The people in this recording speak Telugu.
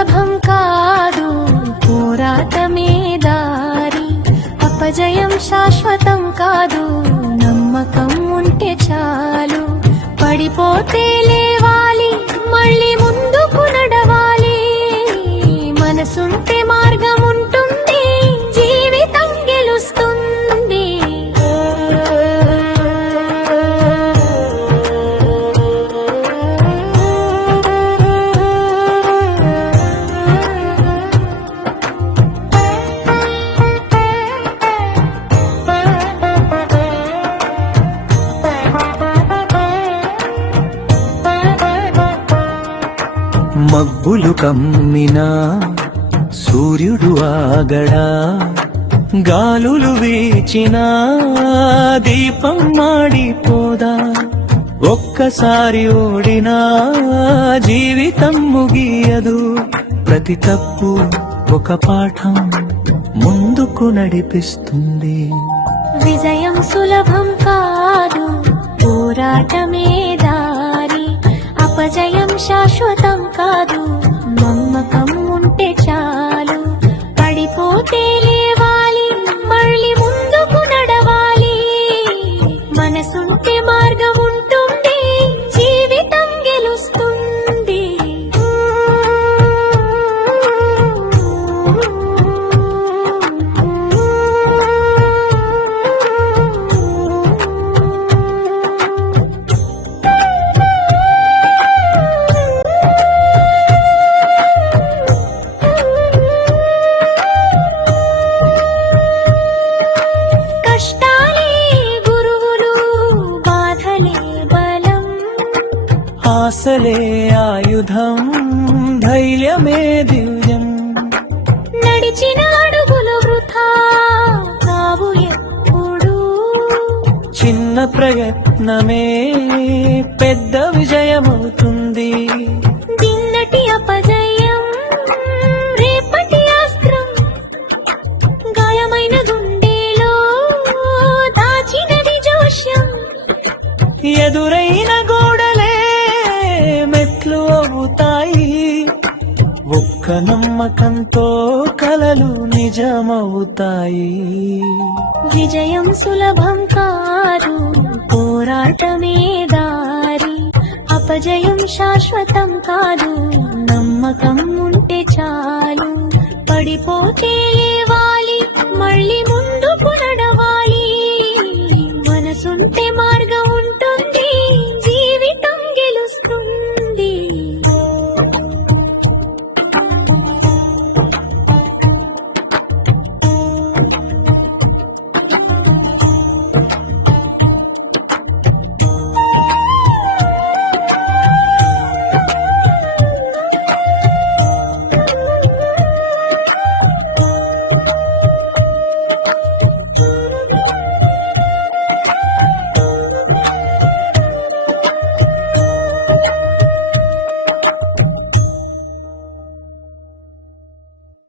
సులభం కాదు, పోరాటమే దారి. అపజయం శాశ్వతం కాదు, నమ్మకం ఉంటే చాలు. పడిపోతే లేవాలి, మళ్ళీ ముందుకు నడవాలి. మనసుంటే మార్గం ఉంటుంది, జీవితం గెలుస్తుంది. మబ్బులు కమ్మినా సూర్యుడు ఆగడా, గాలులు వీచినా దీపం మాడిపోదా. ఒక్కసారి ఓడినా జీవితం ముగియదు. ప్రతి తప్పు ఒక పాఠం ముందుకు నడిపిస్తుంది. విజయం సులభం కాదు, పోరాటమే దారి. అపజయం శాశ్వతం కాదు, నమ్మకం ఉంటే చాలు. పడిపోతే లేవాలి, మళ్ళీ ముందుకు నడవాలి. మనసుంటే మార్గం ఉంటుంది, జీవితం గెలుస్తుంది. ఆశలే ఆయుధం, ధైర్యమే దివ్యం. నడిచిన అడుగులు వృథా కావు ఎప్పుడు. చిన్న ప్రయత్నమే పెద్ద విజయమవుతుంది. నిన్నటి అపజయం రేపటి అస్త్రం. గాయమైన గుండెలో దాచినది జోష్యం. ఎదురైన గోడలే మెట్లు అవుతాయి. ఒక్క నమ్మకంతో కలలు నిజమవుతాయి. విజయం సులభం కాదు, పోరాటమే దారి. అపజయం శాశ్వతం కాదు, నమ్మకం ఉంటే చాలు. పడిపోతే లేవాలి, మళ్ళీ